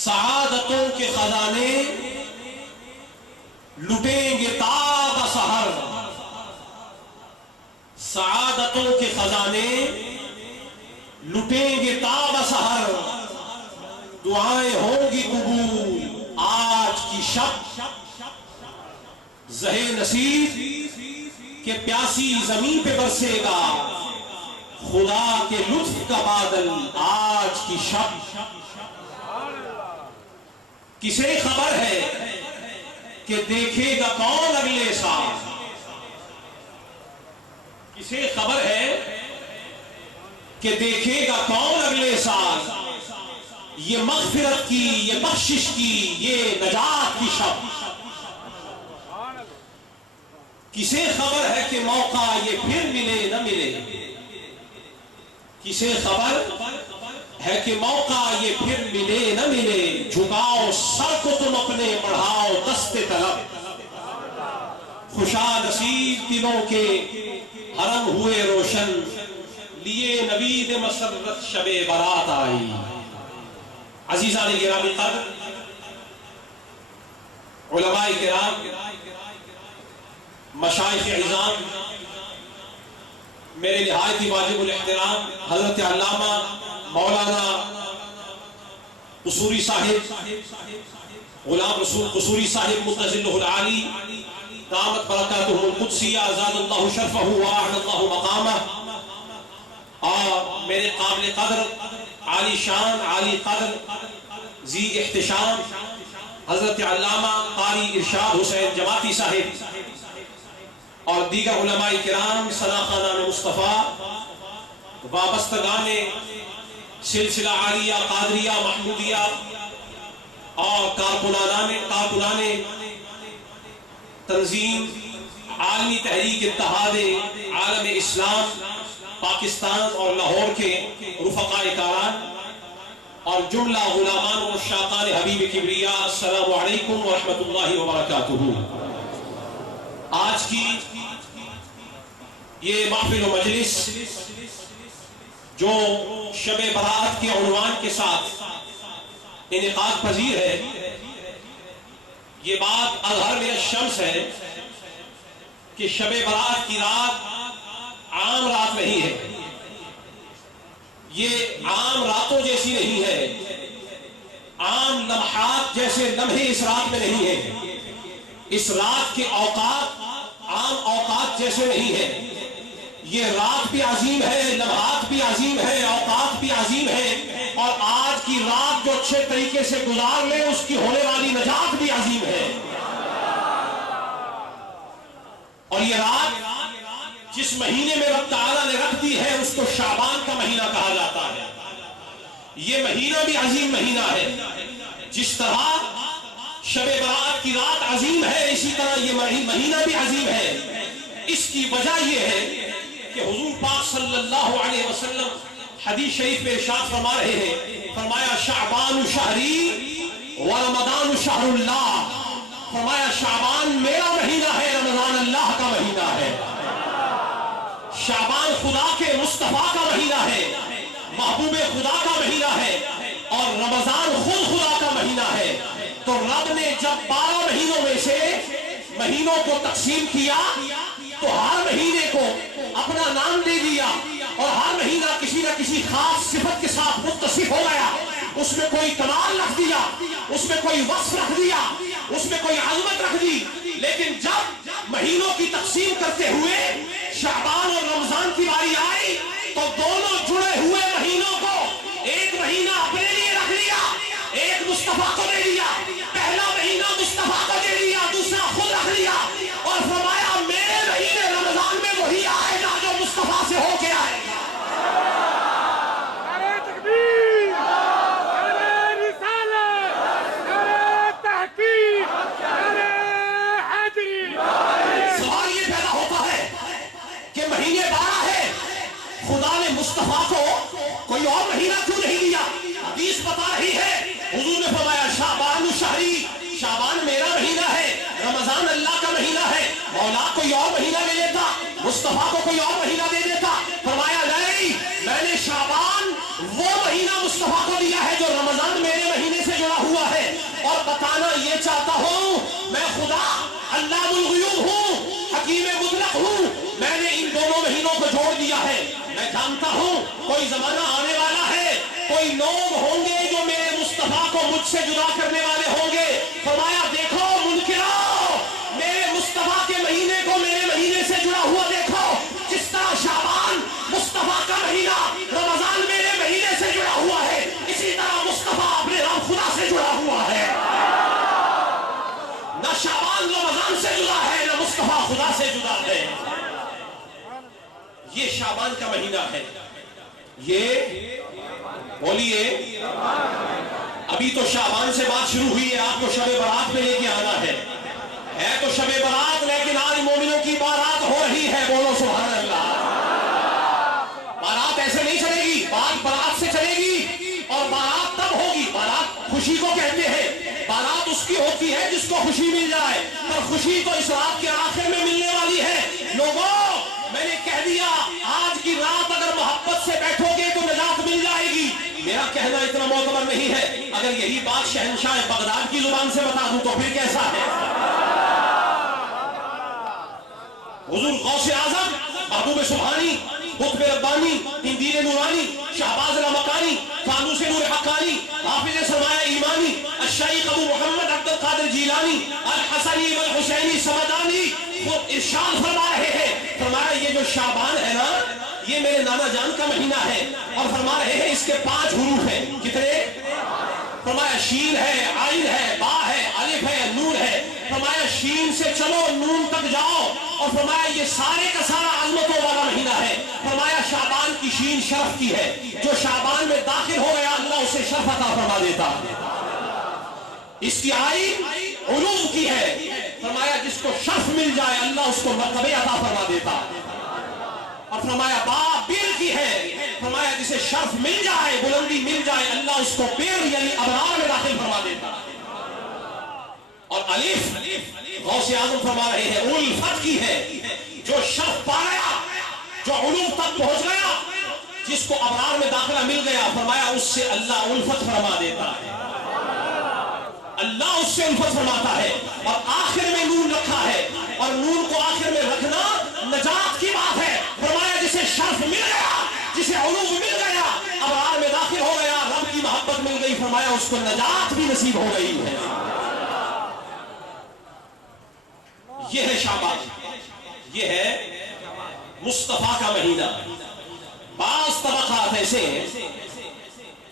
سعادتوں کے خزانے لٹیں گے تاب سحر، سعادتوں کے خزانے لٹیں گے تاب سحر، دعائیں ہوں گی قبول آج کی شب، زہے نصیب کہ پیاسی زمین پہ برسے گا خدا کے لطف کا بادل آج کی شب۔ کسے خبر ہے کہ دیکھے گا کون اگلے سال، کسے خبر ہے کہ دیکھے گا کون اگلے سال، یہ مغفرت کی، یہ بخشش کی، یہ نجات کی شب۔ کسے خبر ہے کہ موقع یہ پھر ملے نہ ملے، کسے خبر ہے کہ موقع یہ پھر ملے نہ ملے، جھکاؤ سر کو تم اپنے بڑھاؤ دست طلب، خوشا نصیب دلوں کے حرم ہوئے روشن، لیے نوید مسرت شب برات آئی۔ عزیزان گرامی قدر، علماء کرام، مشائخ عظام، میرے نہایت واجب الاحترام حضرت علامہ مولانا قصوری صاحب، غلام رسول قصوری صاحب متظلہ العالی دامت برکاتہ القدسیہ زاد اللہ شرفہ وأعلى اللہ مقامہ، اور میرے قابل قدر عالی شان عالی قدر ذی احتشام حضرت علامہ قاری ارشاد حسین جماعتی صاحب اور دیگر علماء کرام، سناخانان مصطفیٰ، وابستگان سلسلہ عالیہ قادریہ محمودیہ اور کارکنان تنظیم عالمی تحریک اتحاد عالم اسلام پاکستان اور لاہور کے رفقاء کاران اور جملہ غلامان و شاقان حبیب کبریا، السلام علیکم ورحمۃ اللہ وبرکاتہ۔ آج کی یہ محفل و مجلس جو شب برات کے عنوان کے ساتھ انعقاد پذیر ہے، یہ بات اظہر من الشمس ہے کہ شب برات کی رات عام رات نہیں ہے، یہ عام راتوں جیسی نہیں ہے، عام لمحات جیسے لمحے اس رات میں نہیں ہے، اس رات کے اوقات عام اوقات جیسے نہیں ہے، یہ رات بھی عظیم ہے، لمحات بھی عظیم ہے، اوقات بھی عظیم ہے، اور آج کی رات جو اچھے طریقے سے گزار لے اس کی ہونے والی نجات بھی عظیم ہے۔ اور یہ رات جس مہینے میں رب تعالیٰ نے رکھ دی ہے اس کو شعبان کا مہینہ کہا جاتا ہے۔ یہ مہینہ بھی عظیم مہینہ ہے، جس طرح شب برات کی رات عظیم ہے اسی طرح یہ مہینہ بھی عظیم ہے۔ اس کی وجہ یہ ہے کہ حضور پاک صلی اللہ علیہ وسلم حدیث شریف میں ارشاد فرما رہے ہیں، فرمایا شعبان شہری و رمضان شہر اللہ، فرمایا شعبان میرا مہینہ ہے، رمضان اللہ کا مہینہ ہے۔ شعبان خدا کے مصطفیٰ کا مہینہ ہے، محبوب خدا کا مہینہ ہے، اور رمضان خود خدا کا مہینہ ہے۔ تو رب نے جب 12 مہینوں میں سے مہینوں کو تقسیم کیا تو ہر مہینے کو اپنا نام دے دیا، اور ہر مہینہ کسی نہ کسی خاص صفت کے ساتھ متصف ہو گیا، اس میں کوئی کمال رکھ دیا، اس میں کوئی وصف رکھ دیا، اس میں کوئی عظمت رکھ دی۔ لیکن جب مہینوں کی تقسیم کرتے ہوئے شعبان اور رمضان کی باری آئی تو دونوں جڑے ہوئے مہینوں کو ایک مہینہ اپنے لیے رکھ لیا، ایک مصطفیٰ کو دے دیا، پہلا مہینہ مصطفیٰ کو دے دیا، دوسرا خود رکھ لیا، اور فرمایا میرے مہینے رمضان میں وہی آئے گا جو مصطفیٰ سے ہو کے آئے گا۔ نعرہ تکبیر، نعرہ رسالت، نعرہ تحقیق، نعرہ حیدری۔ سوال یہ پیدا ہوتا ہے کہ مہینے 12 ہے، خدا نے مصطفیٰ کو کوئی اور مہینہ کیوں نہیں دیا؟ حدیث بتا رہی ہے، حضور نے فرمایا شعبان شہری، شعبان میرا مہینہ ہے، رمضان اللہ کا مہینہ ہے، مولا کوئی اور مہینہ لے لیتا، مصطفیٰ کو کوئی اور مہینہ دے دیتا۔ فرمایا نہیں، میں نے شعبان وہ مہینہ مصطفیٰ کو دیا ہے جو رمضان میرے مہینے سے جڑا ہوا بتانا یہ چاہتا ہوں میں خدا علام الغیوب ہوں، حکیم مطلق ہوں، میں نے ان دونوں مہینوں کو جوڑ دیا ہے۔ میں جانتا ہوں کوئی زمانہ آنے والا ہے، کوئی لوگ ہوں گے جو میرے مصطفیٰ کو مجھ سے جدا کرنے والے ہوں گے۔ فرمایا دیکھو منکرو، میرے مصطفیٰ کے مہینے کو میرے مہینے سے جڑا ہوا دیکھو، جس طرح شعبان مصطفیٰ کا مہینہ رمضان میرے مہینے سے جڑا ہوا ہے، اسی طرح مصطفیٰ اپنے رب خدا سے جڑا ہوا ہے۔ نہ شعبان رمضان سے جدا ہے، نہ مصطفیٰ خدا سے جدا ہے۔ یہ شعبان کا مہینہ ہے، یہ بولیے ابھی تو شعبان سے بات شروع ہوئی ہے، آپ کو شب برات میں لے کے آنا ہے تو شب برات، لیکن آج مومنوں کی بارات ہو رہی ہے، بولو سبحان اللہ۔ بارات ایسے نہیں چلے گی، بات برات سے چلے گی، اور بارات تب ہوگی، بارات خوشی کو کہتے ہیں، بارات اس کی ہوتی ہے جس کو خوشی مل جائے، پر خوشی تو اس رات کے آخر میں ملنے والی ہے۔ لوگوں میں نے کہہ دیا آج کی رات اگر محبت سے بیٹھو گے تو نجات مل جائے گی۔ میرا کہنا اتنا معتبر نہیں ہے، اگر یہی بات شہنشاہ بغداد کی زبان سے بتا دوں تو پھر کیسا ہے؟ حضور غوث اعظم، محبوب سبحانی، قطب ربانی، تندیر نورانی، شہباز لامکانی، فانوس نور حقانی، حافظ سرمایہ ایمانی، الشیخ ابو محمد عبد القادر جیلانی، الحسنی والحسینی سمدانی خود ارشاد فرما رہے ہیں، فرمایا یہ جو شعبان ہے نا یہ میرے نانا جان کا مہینہ ہے، اور فرما رہے ہیں اس کے 5 حروف ہیں، کتنے؟ فرمایا شین ہے، عین ہے، با ہے، الف ہے، نون ہے۔ فرمایا شین سے چلو نون تک جاؤ، اور فرمایا یہ سارے کا سارا عظمتوں والا مہینہ ہے۔ فرمایا شعبان کی شین شرف کی ہے، جو شعبان میں داخل ہو گیا اللہ اسے شرف عطا فرما دیتا۔ اس کی عین علوم کی ہے، فرمایا جس کو شرف مل جائے اللہ اس کو مرتبے عطا فرما دیتا۔ اور فرمایا با بیر کی ہے، فرمایا جسے شرف مل جائے، بلندی مل جائے اللہ اس کو بیر یعنی ابرار میں داخل فرما دیتا۔ اور الف غوث اعظم فرما رہے ہیں الفت کی ہے، جو شرف پا گیا، جو علوم تک پہنچ گیا، جس کو ابرار میں داخلہ مل گیا، فرمایا اس سے اللہ الفت فرما دیتا ہے، اللہ اس سے الفت فرماتا ہے۔ اور آخر میں نون رکھا ہے، اور نون کو آخر میں رکھنا نجات کی بات ہے۔ فرمایا جسے شرف مل گیا، جسے علوم مل گیا، ابرار میں داخل ہو گیا، رب کی محبت مل گئی، فرمایا اس کو نجات بھی نصیب ہو گئی ہے۔ یہ ہے شعبان، یہ ہے مصطفیٰ کا مہینہ۔ بعض طبقات ایسے ہیں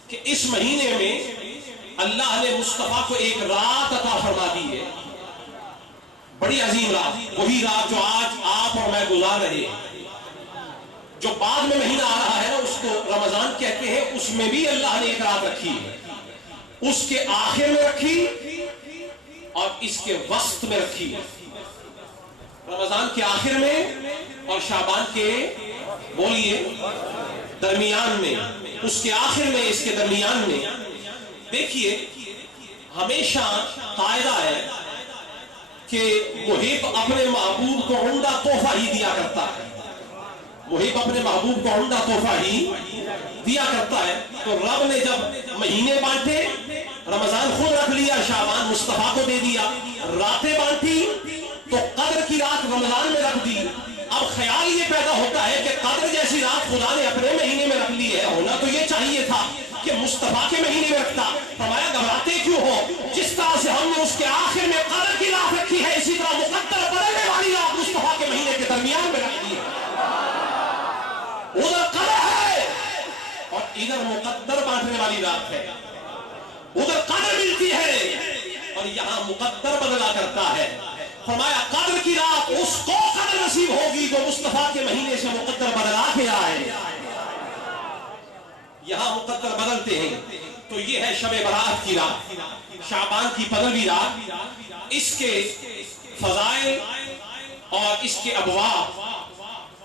کہ اس مہینے میں اللہ نے مصطفیٰ کو ایک رات عطا فرما دی ہے، بڑی عظیم رات، وہی رات جو آج آپ اور میں گزار رہے ہیں۔ جو بعد میں مہینہ آ رہا ہے نا اس کو رمضان کہتے ہیں، اس میں بھی اللہ نے ایک رات رکھی ہے، اس کے آخر میں رکھی اور اس کے وسط میں رکھی ہے، رمضان کے آخر میں اور شعبان کے بولیے درمیان میں، اس کے آخر میں اس کے درمیان میں۔ دیکھیے ہمیشہ قاعدہ ہے کہ محب اپنے محبوب کو عمدہ تحفہ ہی دیا کرتا ہے، محب اپنے محبوب کو عمدہ تحفہ ہی دیا کرتا ہے۔ تو رب نے جب مہینے بانٹے، رمضان خود رکھ لیا، شعبان مصطفیٰ کو دے دیا، راتیں بانٹی تو قدر کی رات رمضان میں رکھ دی۔ اب خیال یہ پیدا ہوتا ہے کہ قدر جیسی رات خدا نے اپنے مہینے میں رکھ لی ہے، ہونا تو یہ چاہیے تھا کہ مصطفیٰ کے مہینے میں رکھتا۔ فرمایا گھبراتے کیوں ہو، جس طرح سے ہم نے اس کے آخر میں قدر کی رات رکھی ہے، اسی طرح مقدر بدلنے والی رات مصطفیٰ کے مہینے کے درمیان میں رکھ دی ہے۔ ادھر قدر ہے اور ادھر مقدر بانٹنے والی رات ہے، ادھر قدر ملتی ہے اور یہاں مقدر بدلا کرتا ہے۔ فرمایا قدر کی رات اس کو قدر نصیب ہوگی جو مصطفیٰ کے مہینے سے مقدر بدلا کے آئے۔ یہاں مقدر بدلتے ہیں، تو یہ ہے شب برات کی رات، شعبان کی 15ویں رات۔ اس کے فضائل اور اس کے ابواب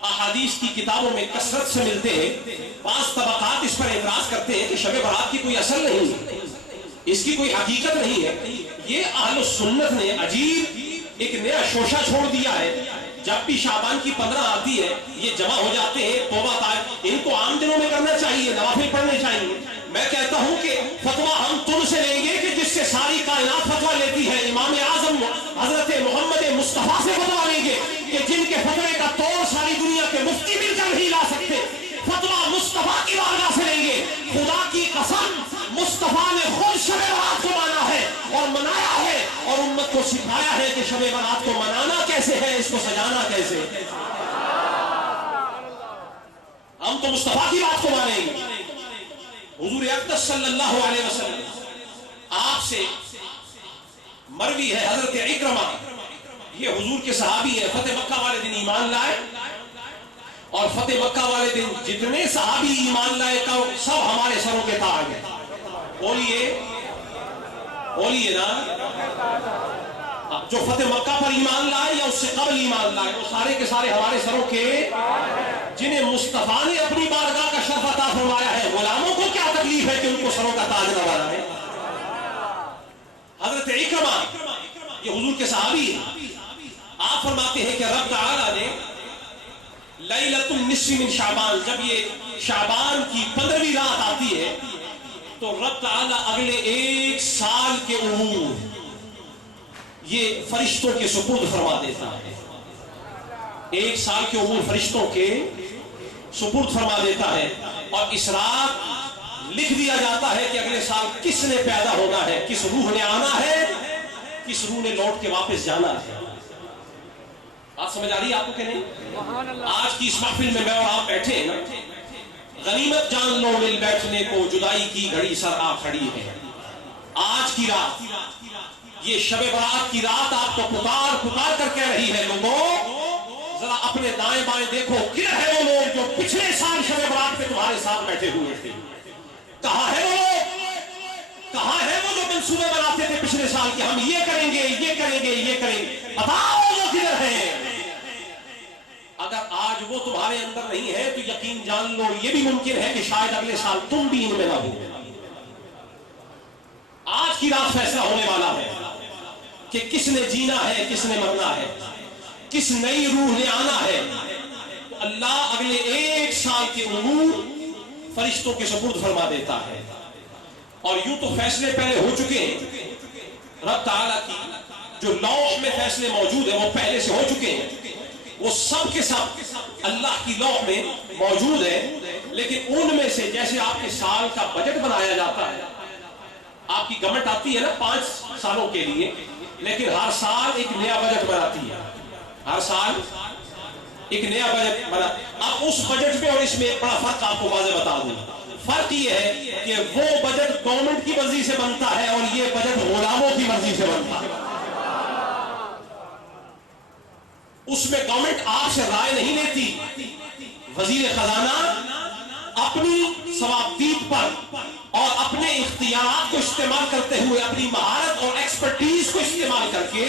احادیث کی کتابوں میں کثرت سے ملتے ہیں۔ بعض طبقات اس پر اعتراض کرتے ہیں کہ شب برات کی کوئی اصل نہیں ہے، اس کی کوئی حقیقت نہیں ہے۔ یہ اہل السنت نے عجیب ایک نیا شوشہ چھوڑ دیا ہے۔ جب بھی شعبان کی 15 آتی ہے یہ جمع ہو جاتے ہیں، توبہ طائب، ان کو عام دنوں میں کرنا چاہیے، نوافل پڑھنے چاہیے۔ میں کہتا ہوں کہ فتویٰ ہم تم سے لیں گے کہ جس سے ساری کائنات فتویٰ لیتی ہے. امام اعظم حضرت محمد مصطفیٰ سے فتویٰ لیں گے کہ جن کے فتوے کا توڑ ساری دنیا کے مفتی مل کر نہیں لا سکتے, فتویٰ مصطفیٰ کی بارگاہ سے لیں گے. خدا کی قسم مصطفیٰ نے خود شب برات کو مانا ہے اور منایا ہے, اور امت کو سکھایا ہے کہ شب برات کو منانا کیسے ہے, اس کو سجانا کیسے ہے. ہم تو مصطفیٰ کی بات کو مانیں گے. حضور اقدس صلی اللہ علیہ وسلم آپ سے مروی ہے, حضرت اکرمہ یہ حضور کے صحابی ہیں, فتح مکہ والے دن ایمان لائے, اور فتح مکہ والے دن جتنے صحابی ایمان لائے سب ہمارے سروں کے تاج ہیں. بولیے نا, جو فتح مکہ پر ایمان لائے یا اس سے قبل ایمان لائے وہ سارے کے سارے ہمارے سروں کے, جنہیں مصطفیٰ نے اپنی بارگاہ کا شرف عطا فرمایا ہے. غلاموں کو کیا تکلیف ہے کہ ان کو سروں کا تاج نہ بنائے. حضرت اکرمہ یہ حضور کے صحابی ہیں, آپ فرماتے ہیں کہ رب تعالی نے لیلۃ النصف من شعبان, جب یہ شعبان کی 15ویں رات آتی ہے تو رب تعالی اگلے 1 سال کے امور یہ فرشتوں کے سپرد فرما دیتا ہے. 1 سال کے امور فرشتوں کے سپرد فرما دیتا ہے, اور اس رات لکھ دیا جاتا ہے کہ اگلے سال کس نے پیدا ہونا ہے, کس روح نے آنا ہے, کس روح نے لوٹ کے واپس جانا ہے. بات سمجھ آ رہی ہے آپ کو کہ نہیں؟ آج کی اس محفل میں اور آپ بیٹھے ہیں نا, غنیمت جان لو مل بیٹھنے کو, جدائی کی گھڑی سر آ کھڑی ہے. آج کی رات, یہ شب برات کی رات آپ کو پکار پکار کر کہہ رہی ہے, لوگوں ذرا اپنے دائیں بائیں دیکھو, کدھر ہے وہ لوگ جو پچھلے سال شب برات پہ تمہارے ساتھ بیٹھے ہوئے تھے. کہاں ہے وہ لوگ, کہاں ہے وہ جو منصوبے بناتے تھے پچھلے سال کہ ہم یہ کریں گے, یہ کریں گے, یہ کریں گے, بتاؤ وہ کدھر ہیں. اگر آج وہ تمہارے اندر نہیں ہے تو یقین جان لو یہ بھی ممکن ہے کہ شاید اگلے سال تم بھی ان میں نہ ہو. آج کی رات فیصلہ ہونے والا ہے کہ کس نے جینا ہے, کس نے مرنا ہے, کس نئی روح نے آنا ہے. اللہ اگلے 1 سال کے امور فرشتوں کے سپرد فرما دیتا ہے, اور یوں تو فیصلے پہلے ہو چکے ہیں. رب تعالیٰ کی جو لوح میں فیصلے موجود ہیں وہ پہلے سے ہو چکے ہیں, وہ سب کے سب اللہ کی لوح میں موجود ہے. لیکن ان میں سے جیسے آپ کے سال کا بجٹ بنایا جاتا ہے, آپ کی گورنمنٹ آتی ہے نا 5 سالوں کے لیے, لیکن ہر سال ایک نیا بجٹ بناتی ہے, ہر سال ایک نیا بجٹ بنا. اب اس بجٹ میں اور اس میں ایک بڑا فرق آپ کو واضح بتا دوں. فرق یہ ہے کہ وہ بجٹ گورنمنٹ کی مرضی سے بنتا ہے اور یہ بجٹ غلاموں کی مرضی سے بنتا ہے. اس میں گورنمنٹ آپ سے رائے نہیں لیتی, وزیر خزانہ اپنی ثوابدید پر اور اپنے اختیارات کو استعمال کرتے ہوئے, اپنی مہارت اور ایکسپرٹیز کو استعمال کر کے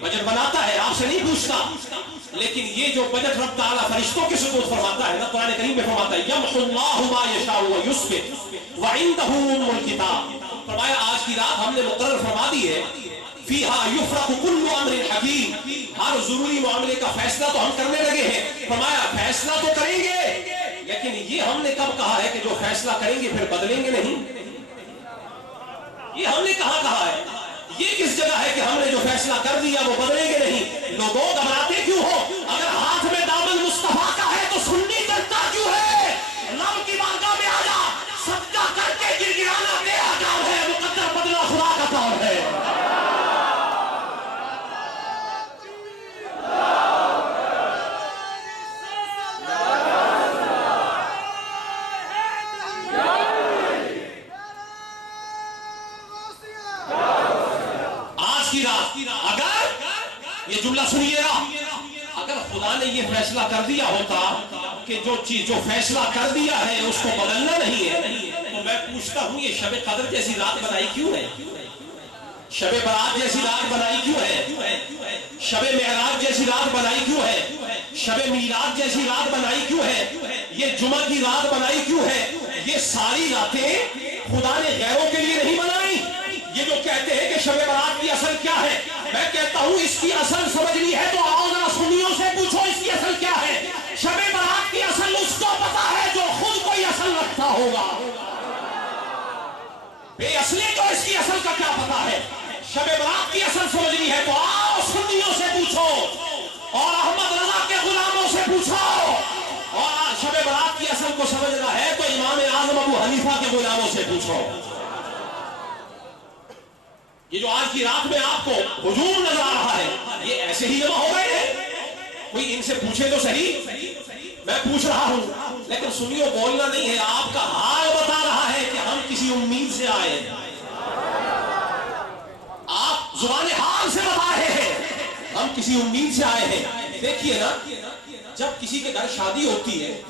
بجٹ بناتا ہے, آپ سے نہیں پوچھتا. لیکن یہ جو بجٹ رب تعالیٰ فرشتوں کے سپرد فرماتا ہے نا, قرآن کریم میں فرماتا ہے یمحو اللہ ما یشاء ویثبت وعندہ ام الکتاب. فرمایا آج کی رات ہم نے مقرر فرما دی ہے, فیہا یفرق کل امر حکیم, ہر ضروری معاملے کا فیصلہ تو ہم کرنے لگے ہیں. فرمایا فیصلہ تو کریں گے, لیکن یہ ہم نے کب کہا ہے کہ جو فیصلہ کریں گے پھر بدلیں گے نہیں. یہ ہم نے کہا ہے, یہ کس جگہ ہے کہ ہم نے جو فیصلہ کر دیا وہ بدلیں گے نہیں. لوگوں گھبراتے کیوں ہو؟ اگر ہاتھ میں دامن مصطفیٰ کا ہے تو سنی کرتا کیوں ہے؟ رب کی بارگاہ میں آ جا, سجدہ کر کے گڑگڑانا تیرا کام ہے, مقدر بدلنا خدا کا کام ہے. یہ جملہ سنیے گا, اگر خدا نے یہ فیصلہ کر دیا ہوتا کہ جو چیز جو فیصلہ کر دیا ہے اس کو بدلنا نہیں ہے, تو میں پوچھتا ہوں یہ شب قدر جیسی رات بنائی کیوں ہے, شب برات جیسی رات بنائی کیوں ہے, شب معراج جیسی رات بنائی کیوں ہے, شب میلاد جیسی رات بنائی کیوں ہے, یہ جمعہ کی رات بنائی کیوں ہے. یہ ساری راتیں خدا نے غیروں کے لیے نہیں بنائی. یہ جو کہتے ہیں کہ شب برات کی اصل کیا ہے, میں کہتا ہوں اس کی اصل سمجھنی ہے تو آؤ ذرا سنیوں سے پوچھو اس کی اصل کیا ہے. شب برات کی اصل اس کو پتا ہے جو خود کوئی اصل رکھتا ہوگا. بے اصلی کو اس کی اصل کا کیا پتا ہے؟ شب برات کی اصل سمجھنی ہے تو آؤ سنیوں سے پوچھو اور احمد رضا کے غلاموں سے پوچھو، اور شب برات کی اصل کو سمجھنا ہے تو امام اعظم ابو حنیفہ کے غلاموں سے پوچھو۔ یہ جو آج کی رات میں آپ کو ہجوم نظر آ رہا ہے یہ ایسے ہی جمع ہو گئے ہیں؟ کوئی ان سے پوچھے تو صحیح، میں پوچھ رہا ہوں لیکن سنیو بولنا نہیں ہے، آپ کا حال بتا رہا ہے کہ ہم کسی امید سے آئے ہیں، آپ زبان حال سے بتا رہے ہیں ہم کسی امید سے آئے ہیں۔ دیکھیے نا، جب کسی کے گھر شادی ہوتی ہے